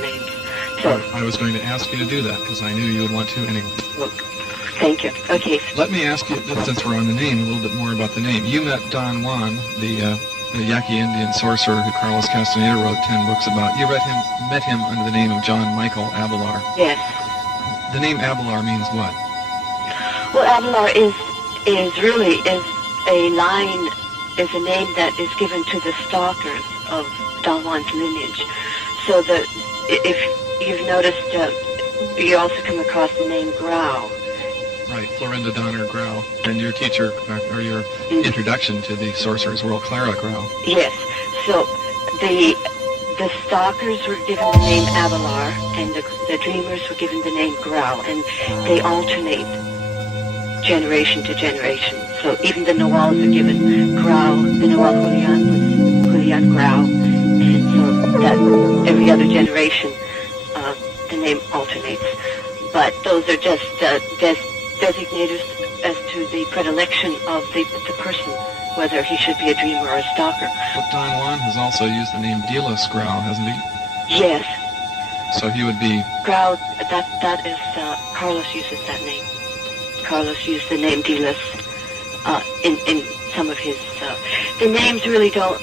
Names. So I was going to ask you to do that because I knew you would want to anyway. Well, thank you. Okay. Let me ask you, since we're on the name, a little bit more about the name. You met Don Juan, the Yaqui Indian sorcerer who Carlos Castaneda wrote 10 books about. You met him under the name of John Michael Abelar. Yes. The name Abelar means what? Well, Abelar is a name that is given to the stalkers of Don Juan's lineage. So that if you've noticed, you also come across the name Grau. Right, Florinda Donner Grau. And your teacher, or your introduction to the Sorcerer's World, Clara Grau. Yes. So the stalkers were given the name Abelar, and the dreamers were given the name Grau, and they alternate generation to generation. So even the Nawals are given Grau. The Nawal Julian was Julian Grau. And so that every other generation, the name alternates. But those are just designators as to the predilection of the person, whether he should be a dreamer or a stalker. But Don Juan has also used the name Dilas Grau, hasn't he? Yes. So he would be... Grau, that is, Carlos uses that name. Carlos used the name Dilas in some of his... the names really don't...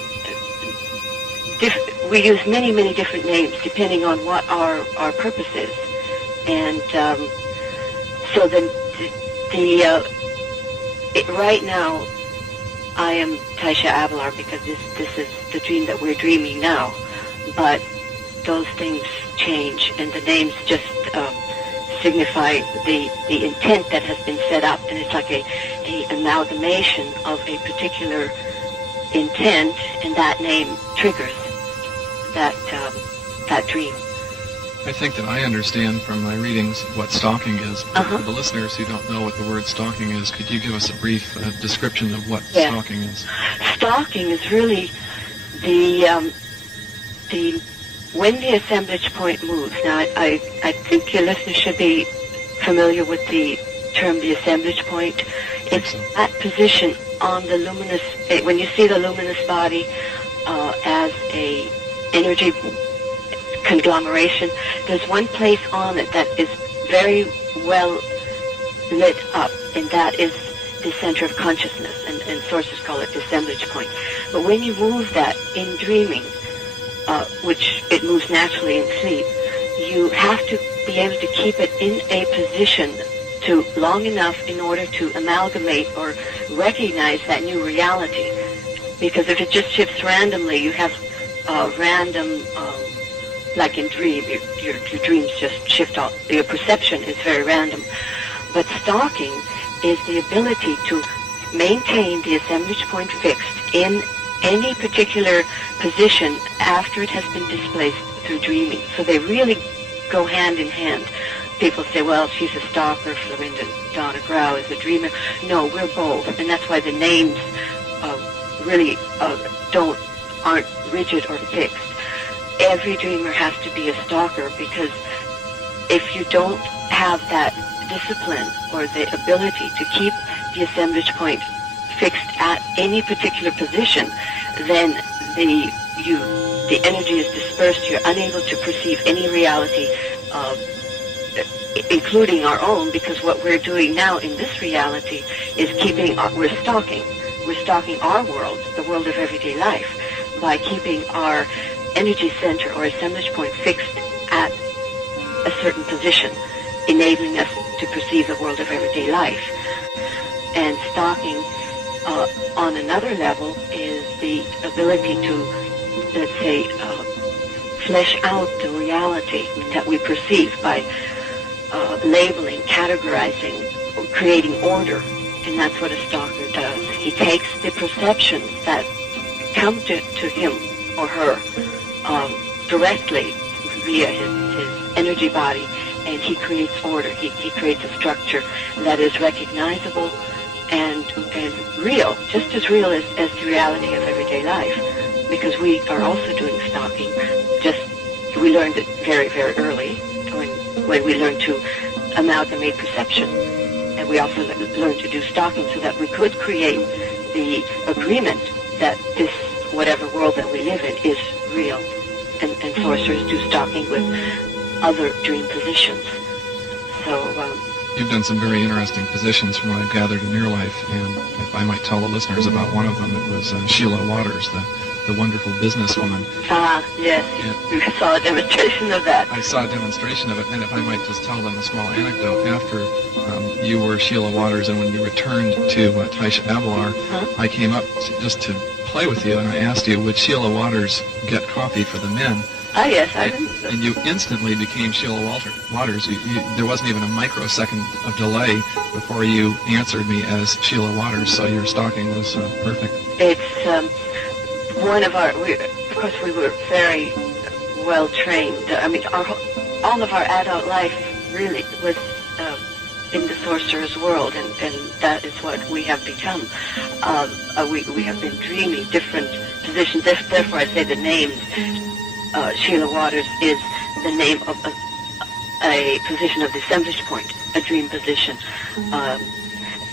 we use many, many different names depending on what our purpose is. And so right now, I am Taisha Abelar because this is the dream that we're dreaming now. But those things change, and the names just signify the intent that has been set up, and it's like a amalgamation of a particular intent, and that name triggers that dream. I think that I understand from my readings what stalking is. Uh-huh. For the listeners who don't know what the word stalking is, could you give us a brief description of what Yeah. stalking is? Stalking is really when the assemblage point moves. Now, I think your listeners should be familiar with the term the assemblage point. It's that position on the luminous, when you see the luminous body as a energy conglomeration, there's one place on it that is very well lit up, and that is the center of consciousness, and sources call it the assemblage point. But when you move that in dreaming, which it moves naturally in sleep, you have to be able to keep it in a position to long enough in order to amalgamate or recognize that new reality. Because if it just shifts randomly, you have random, like in dream, your dreams just shift off. Your perception is very random. But stalking is the ability to maintain the assemblage point fixed in any particular position after it has been displaced through dreaming. So they really go hand in hand. People say, well, she's a stalker, Florinda Donna Grau is a dreamer. No, we're both, and that's why the names really aren't rigid or fixed. Every dreamer has to be a stalker, because if you don't have that discipline or the ability to keep the assemblage point fixed at any particular position, then the energy is dispersed. You're unable to perceive any reality, including our own, because what we're doing now in this reality is we're stalking. we're stalking our world, the world of everyday life, by keeping our energy center or assemblage point fixed at a certain position, enabling us to perceive the world of everyday life. And stalking on another level is the ability to, let's say, flesh out the reality that we perceive by labeling, categorizing, creating order. And that's what a stalker does. He takes the perceptions that come to him or her directly via his energy body, and he creates order. He creates a structure that is recognizable and real, just as real as the reality of everyday life. Because we are also doing stalking. We learned it very, very early when we learned to amalgamate perception. And we also learned to do stalking so that we could create the agreement that this, whatever world that we live in, is real. And sorcerers do stalking with other dream positions. So you've done some very interesting positions from what I've gathered in your life, and if I might tell the listeners about one of them, it was Sheila Waters, the wonderful businesswoman. Yes, you saw a demonstration of that. I saw a demonstration of it, and if I might just tell them a small anecdote, after you were Sheila Waters, and when you returned to Taisha Abelard, I came up just to play with you, and I asked you, would Sheila Waters get coffee for the men? Ah, yes, And you instantly became Sheila Waters. There wasn't even a microsecond of delay before you answered me as Sheila Waters, so your stalking was perfect. It's one of our, of course we were very well trained. I mean, all of our adult life really was in the sorcerer's world, and that is what we have become. We have been dreaming different positions. Therefore, I say the names. Sheila Waters is the name of a position of the assemblage point, a dream position.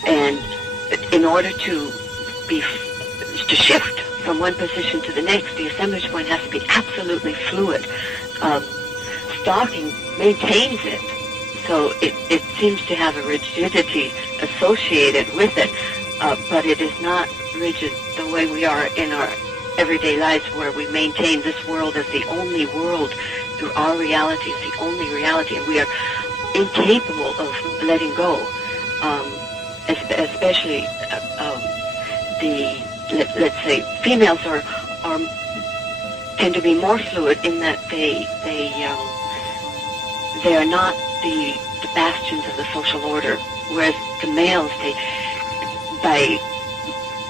And in order to shift from one position to the next, the assemblage point has to be absolutely fluid. Stalking maintains it, so it seems to have a rigidity associated with it, but it is not rigid the way we are in our everyday lives, where we maintain this world as the only world through our reality. It's the only reality, and we are incapable of letting go, especially let's say females tend to be more fluid in that they are not the bastions of the social order, whereas the males,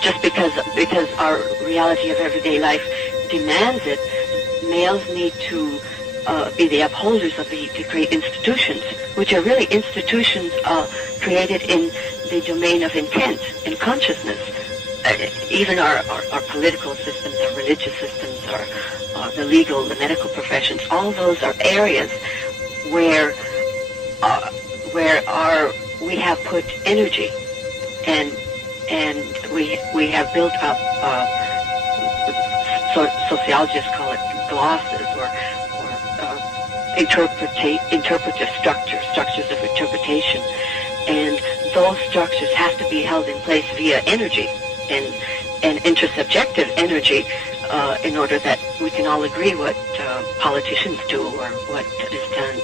just because our reality of everyday life demands it, males need to be the upholders of the great institutions, which are really institutions created in the domain of intent and consciousness. Even our political systems, our religious systems, the legal, the medical professions, all those are areas where we have put energy, and we have built up, sociologists call it glosses, or interpretive structures of interpretation, and those structures have to be held in place via energy and intersubjective energy, in order that we can all agree what politicians do or what is done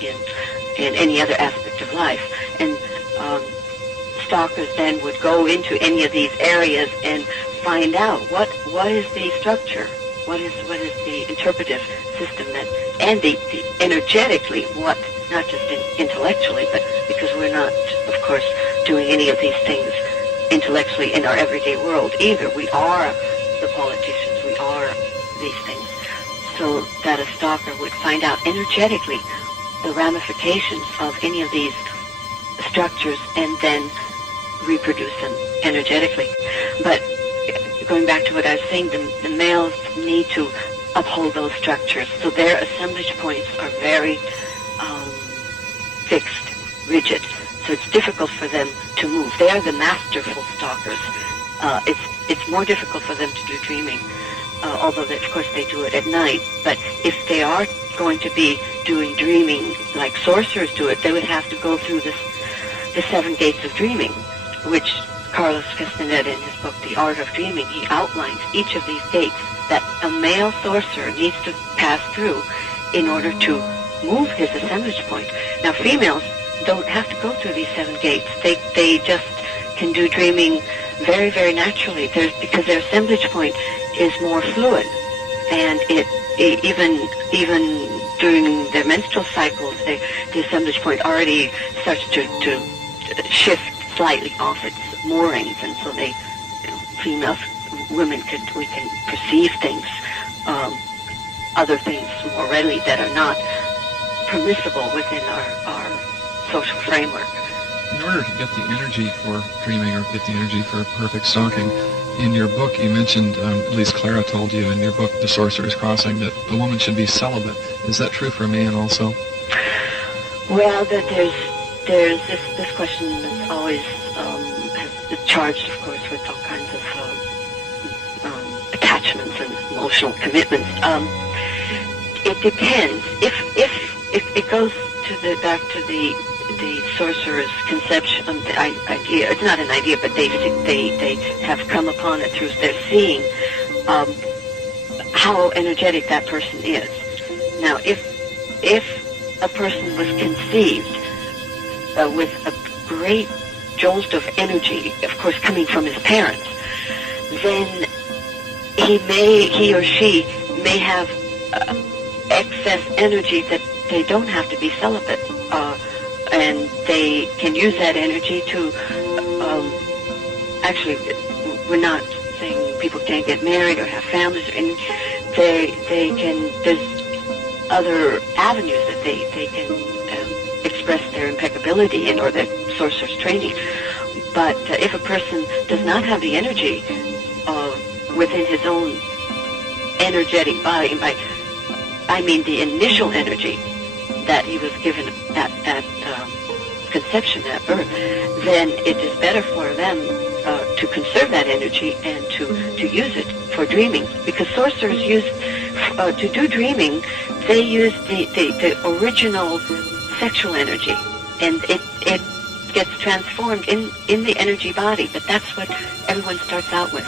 in any other aspect of life. And stalkers then would go into any of these areas and find out what is the structure, what is the interpretive system, and the energetically, what, not just intellectually, but because we're not, of course, doing any of these things intellectually in our everyday world either. We are the politicians, we are these things. So that a stalker would find out energetically the ramifications of any of these structures and then reproduce them energetically. But going back to what I was saying, the males need to uphold those structures. So their assemblage points are very fixed, rigid. So it's difficult for them to move. They are the masterful stalkers. It's more difficult for them to do dreaming, although of course they do it at night. But if they are going to be doing dreaming like sorcerers do it, they would have to go through the 7 gates of dreaming, which Carlos Castaneda, in his book, The Art of Dreaming, he outlines each of these gates that a male sorcerer needs to pass through in order to move his assemblage point. Now, females don't have to go through these 7 gates. They just can do dreaming very, very naturally. Because their assemblage point is more fluid, and even during their menstrual cycles, the assemblage point already starts to shift slightly off its moorings, and so females, we can perceive things, other things more readily that are not permissible within our social framework. In order to get the energy for dreaming or get the energy for perfect stalking, in your book you mentioned, at least Clara told you in your book, The Sorcerer's Crossing, that a woman should be celibate. Is that true for a man also? Well, that there's this question is always charged, of course, with all kinds of attachments and emotional commitments. It depends. If it goes back to the sorcerer's conception, the idea. It's not an idea, but they have come upon it through their seeing how energetic that person is. Now, if a person was conceived with a great jolt of energy, of course, coming from his parents, then he or she may have excess energy that they don't have to be celibate, and they can use that energy to, actually, we're not saying people can't get married or have families, and they can, there's other avenues that they can express their impeccability in, or their sorcerer's training. But if a person does not have the energy within his own energetic body, and I mean the initial energy that he was given at conception, at birth, then it is better for them to conserve that energy and to use it for dreaming. Because sorcerers use, to do dreaming, they use the original sexual energy, and it gets transformed in the energy body. But that's what everyone starts out with,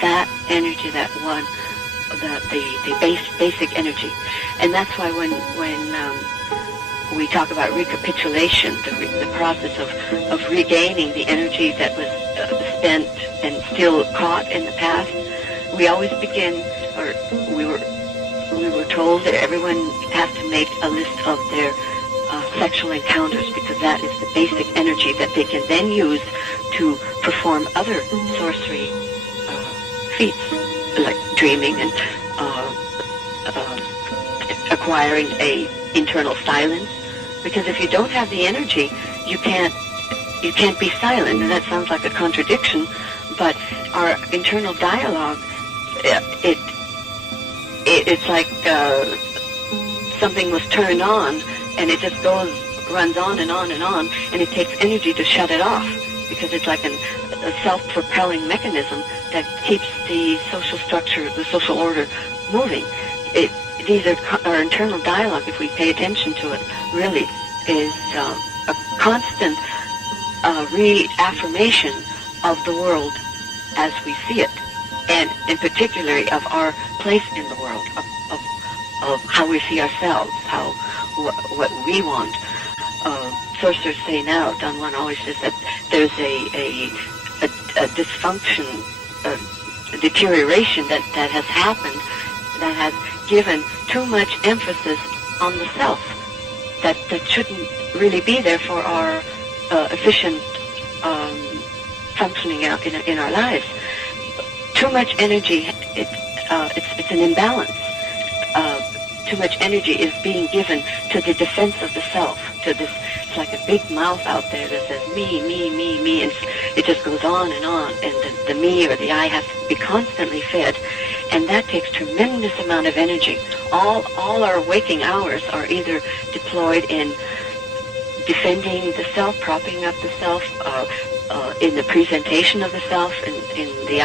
that energy, that one, the basic energy. And that's why when we talk about recapitulation, the process of regaining the energy that was spent and still caught in the past, we always begin, or we were told that everyone has to make a list of their sexual encounters, because that is the basic energy that they can then use to perform other sorcery feats, like dreaming and acquiring a internal silence. Because if you don't have the energy, you can't be silent, and that sounds like a contradiction. But our internal dialogue, it's like something was turned on, and it just runs on and on and on, and it takes energy to shut it off, because it's like a self-propelling mechanism that keeps the social structure, the social order moving. These are our internal dialogue, if we pay attention to it, really is a constant reaffirmation of the world as we see it, and in particular of our place in the world, of how we see ourselves, what we want. Sorcerers say now, Don Juan always says that there's a dysfunction, a deterioration that has happened, that has given too much emphasis on the self, that shouldn't really be there for our efficient functioning in our lives. Too much energy, it's an imbalance. Too much energy is being given to the defense of the self, to this, it's like a big mouth out there that says me, me, me, me, and it just goes on, and the me or the I has to be constantly fed, and that takes tremendous amount of energy. All our waking hours are either deployed in defending the self, propping up the self, in the presentation of the self, in the